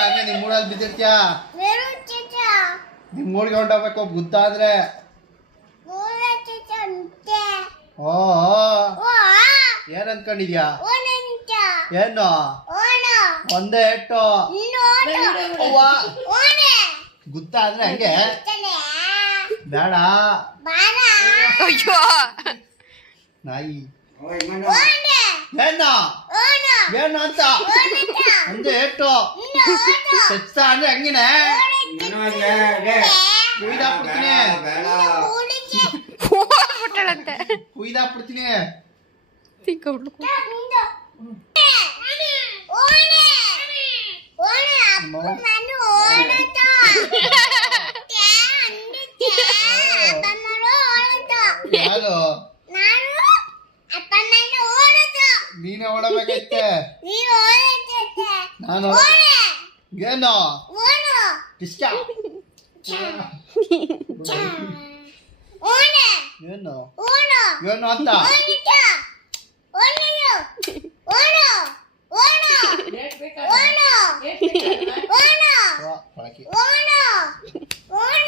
ಹಂಗೆ ನಿಮ್ಮ ಮೂಡಲ್ಲಿ ಬಿದ್ದಿರ್ತೀಯ ನಿಮ್ಮ ಮೂಡಿಗೆ ಹೊಂಟೋಗ್ಬೇಕು ಗುದ್ದ ಆದ್ರೆ ಓ ಏನ್ ಅನ್ಕೊಂಡಿದ್ಯಾ ಏನು ಒಂದೇ ಏಟು ಗುದ್ದ ಆದ್ರೆ ಹಂಗೆ ಬೇಡ ನಾಯಿ ಏನು ಏನು ಅಂತ ಒಂದೇ ಏಟು ಸೆಚ್ಚ ಅಂದ್ರೆ ಹಂಗಿನೇ ಕುಯ್ದಾಕ್ಬಿಡ್ತೀನಿ ಕುಯ್ದಾಕ್ಬಿಡ್ತೀನಿ ಯಾರು ನೀನೇ ಓಡಬೇಕೈತೆ ನಾನು ಏನು ಇಷ್ಟ ಏನು ಏನು ಅಂತ ಒಳಗೆ